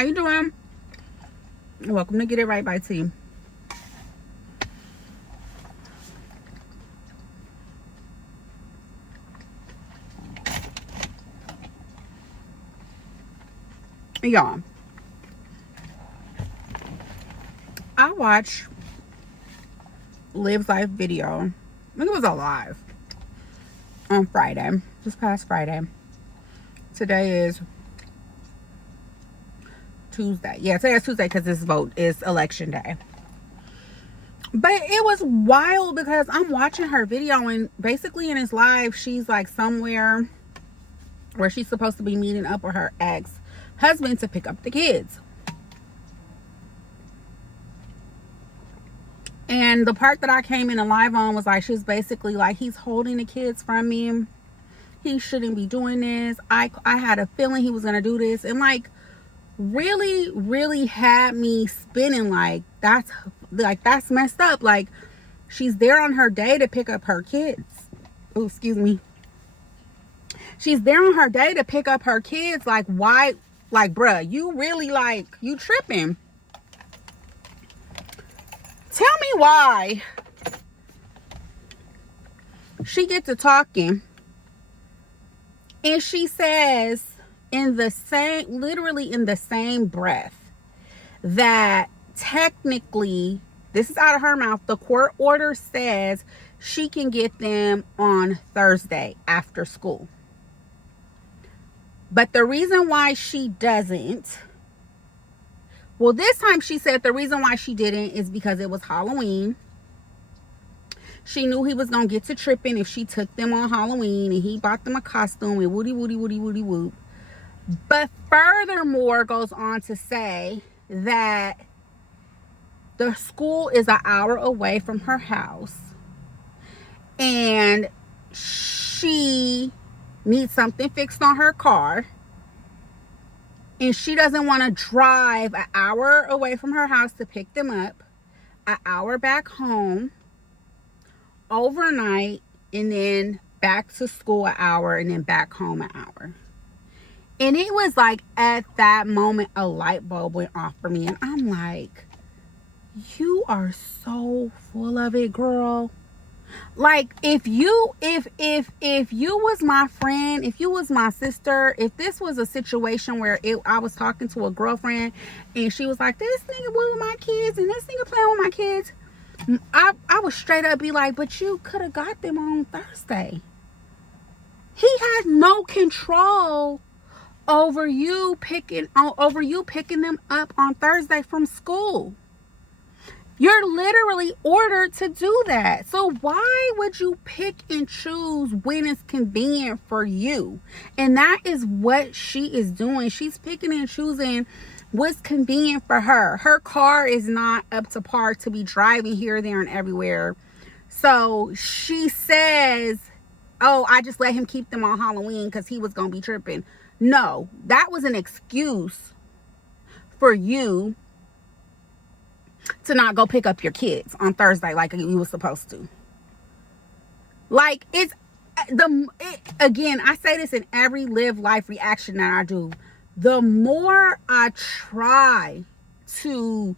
how you doing? Welcome to Get It Right by T. Y'all, I watched Liv's live video. I think it was a live on Friday, this past Friday. Today is Tuesday. Yeah, today is Tuesday because this vote is election day. But it was wild because I'm watching her video, and basically in his live, she's like somewhere where she's supposed to be meeting up with her ex-husband to pick up the kids. And the part that I came in live on was like, she's basically like, he's holding the kids from me. He shouldn't be doing this. I had a feeling he was going to do this. And like, really had me spinning. Like, that's messed up. Like, she's there on her day to pick up her kids. Oh, excuse me. She's there on her day to pick up her kids. Like, why? Like, bruh, you really like, you tripping. Tell me why she gets to talking and she says literally in the same breath that technically, this is out of her mouth, the court order says she can get them on Thursday after school. But the reason why she doesn't, well, this time she said the reason why she didn't is because it was Halloween. She knew he was going to get to tripping if she took them on Halloween and he bought them a costume and woody whoop. But furthermore goes on to say that the school is an hour away from her house and she needs something fixed on her car. And she doesn't want to drive an hour away from her house to pick them up, an hour back home, overnight, and then back to school an hour, and then back home an hour. And it was like, at that moment, a light bulb went off for me. And I'm like, you are so full of it, girl. Like, if you was my friend, if you was my sister, if this was a situation where I was talking to a girlfriend and she was like, this nigga with my kids and this nigga playing with my kids, I would straight up be like, but you could have got them on Thursday. He has no control over you picking them up on Thursday from school. You're literally ordered to do that. So why would you pick and choose when it's convenient for you? And that is what she is doing. She's picking and choosing what's convenient for her. Her car is not up to par to be driving here, there, and everywhere. So she says, oh, I just let him keep them on Halloween because he was going to be tripping. No, that was an excuse for you to not go pick up your kids on Thursday like you were supposed to. Like, again, I say this in every live life reaction that I do. The more I try to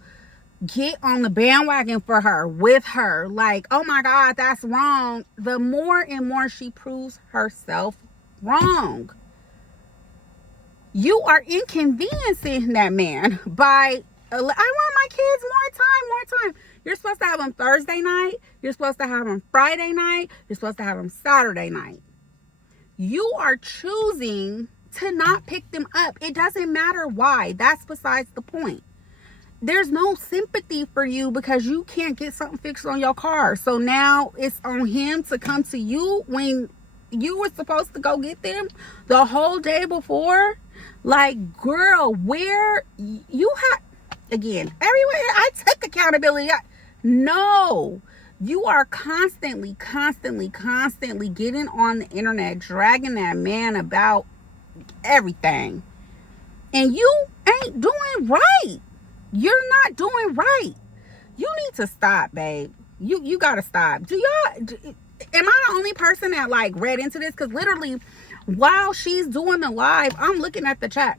get on the bandwagon for her, with her, like, oh my God, that's wrong, the more and more she proves herself wrong. You are inconveniencing that man by, I want my kids more time. You're supposed to have them Thursday night. You're supposed to have them Friday night. You're supposed to have them Saturday night. You are choosing to not pick them up. It doesn't matter why. That's besides the point. There's no sympathy for you because you can't get something fixed on your car. So now it's on him to come to you when you were supposed to go get them the whole day before. Like, girl, where you have, again, everywhere I took accountability. No, you are constantly getting on the internet, dragging that man about everything. And you ain't doing right. You're not doing right. You need to stop, babe. You gotta stop. Am I the only person that like read into this? Because literally, while she's doing the live, I'm looking at the chat.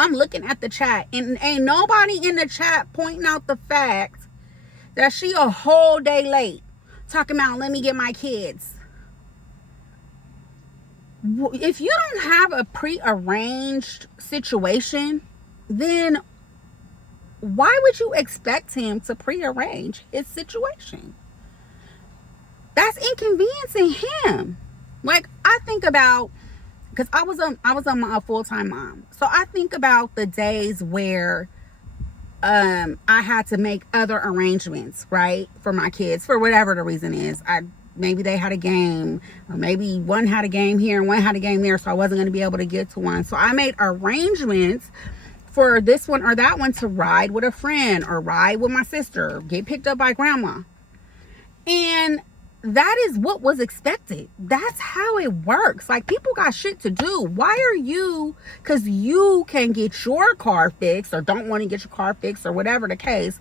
I'm looking at the chat, and ain't nobody in the chat pointing out the fact that she a whole day late talking about, let me get my kids. If you don't have a prearranged situation, then why would you expect him to prearrange his situation? That's inconveniencing him. Like, I think about, because I was a full-time mom, so I think about the days where I had to make other arrangements, right, for my kids, for whatever the reason is. Maybe they had a game, or maybe one had a game here and one had a game there, so I wasn't going to be able to get to one. So I made arrangements for this one or that one to ride with a friend, or ride with my sister, or get picked up by grandma. And that is what was expected. That's how it works. Like, people got shit to do. Why are you, because you can get your car fixed, or don't want to get your car fixed, or whatever the case,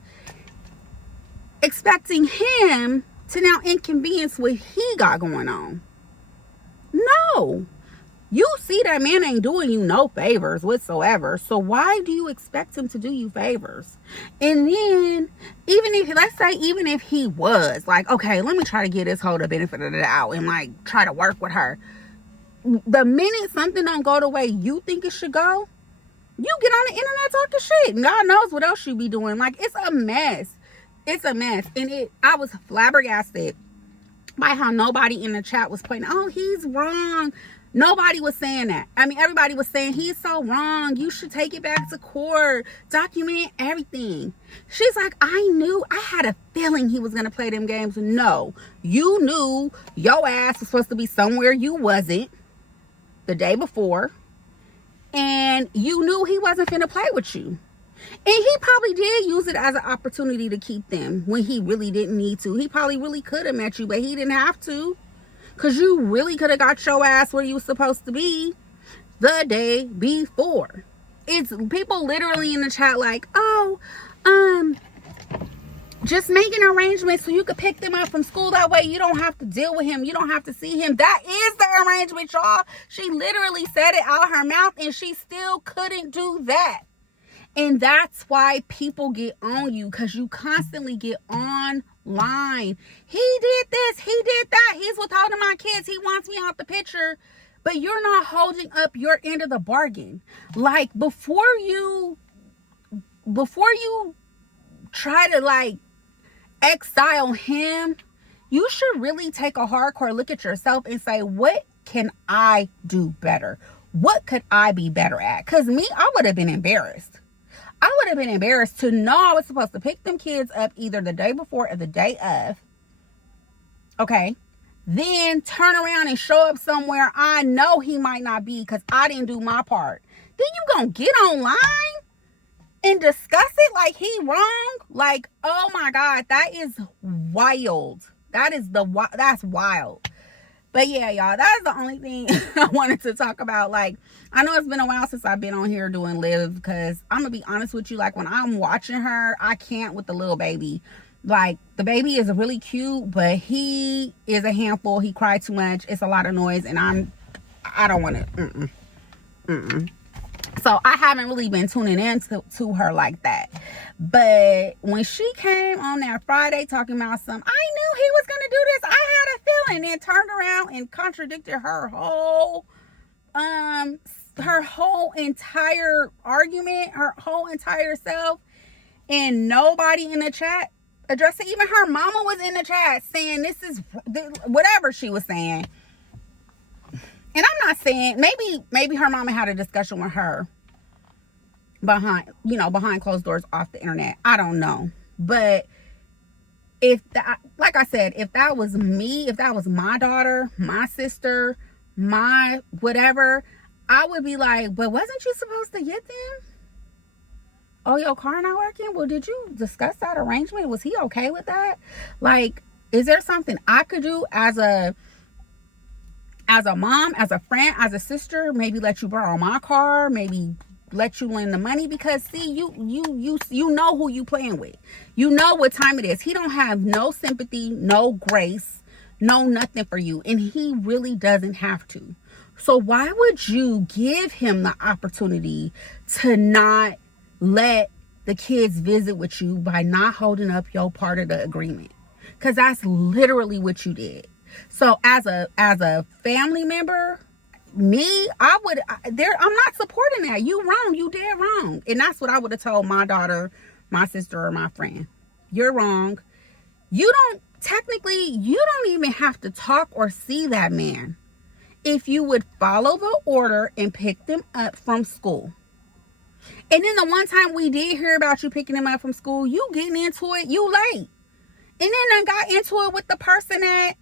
expecting him to now inconvenience what he got going on? No. You see that man ain't doing you no favors whatsoever. So why do you expect him to do you favors? And then, even if he was like, okay, let me try to get this hoe the benefit of the doubt and like try to work with her. The minute something don't go the way you think it should go, you get on the internet talking shit, and God knows what else you be doing. Like, it's a mess. It's a mess. And I was flabbergasted by how nobody in the chat was pointing, oh, he's wrong. Nobody was saying that. I mean, everybody was saying, he's so wrong. You should take it back to court. Document everything. She's like, I had a feeling he was going to play them games. No, you knew your ass was supposed to be somewhere you wasn't the day before. And you knew he wasn't finna play with you. And he probably did use it as an opportunity to keep them when he really didn't need to. He probably really could have met you, but he didn't have to. Because you really could have got your ass where you was supposed to be the day before. It's people literally in the chat like, oh, just making arrangements so you could pick them up from school. That way you don't have to deal with him. You don't have to see him. That is the arrangement, y'all. She literally said it out her mouth, and she still couldn't do that. And that's why people get on you, because you constantly get online. He did this, he did that, he's withholding my kids, he wants me out the picture. But you're not holding up your end of the bargain. Like, before you try to like exile him, you should really take a hardcore look at yourself and say, what can I do better? What could I be better at? Because me, I would have been embarrassed. I would have been embarrassed to know I was supposed to pick them kids up either the day before or the day of. Okay. Then turn around and show up somewhere I know he might not be because I didn't do my part. Then you gonna get online and discuss it like he wrong? Like, oh my God, that is wild. That's wild. But yeah, y'all, that's the only thing I wanted to talk about. Like, I know it's been a while since I've been on here doing Liv, because I'm gonna be honest with you, like, when I'm watching her, I can't with the little baby. Like, the baby is really cute, but he is a handful. He cried too much. It's a lot of noise, and I don't want to. So I haven't really been tuning in to her like that. But when she came on that Friday talking about I knew he was going to do this. I had a feeling. And turned around and contradicted her whole entire argument, her whole entire self. And nobody in the chat addressed it. Even her mama was in the chat saying this is whatever she was saying. And I'm not saying, maybe her mama had a discussion with her behind closed doors off the internet. I don't know. But like I said, if that was me, if that was my daughter, my sister, my whatever, I would be like, but wasn't you supposed to get them? Oh, your car not working? Well, did you discuss that arrangement? Was he okay with that? Like, is there something I could do as a mom, as a friend, as a sister? Maybe let you borrow my car, maybe let you lend the money, because see, you know who you playing with. You know what time it is. He don't have no sympathy, no grace, no nothing for you, and he really doesn't have to. So why would you give him the opportunity to not let the kids visit with you by not holding up your part of the agreement? Because that's literally what you did. So as a family member, I'm not supporting that. You wrong. You dead wrong. And that's what I would have told my daughter, my sister, or my friend. You're wrong. You don't even have to talk or see that man if you would follow the order and pick them up from school. And then the one time we did hear about you picking them up from school, you getting into it, you late. And then I got into it with the person that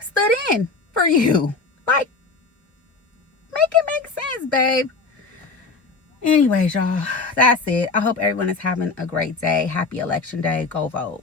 stood in for you. Like, make it make sense, babe. Anyways, y'all, that's it. I hope everyone is having a great day. Happy election day. Go vote.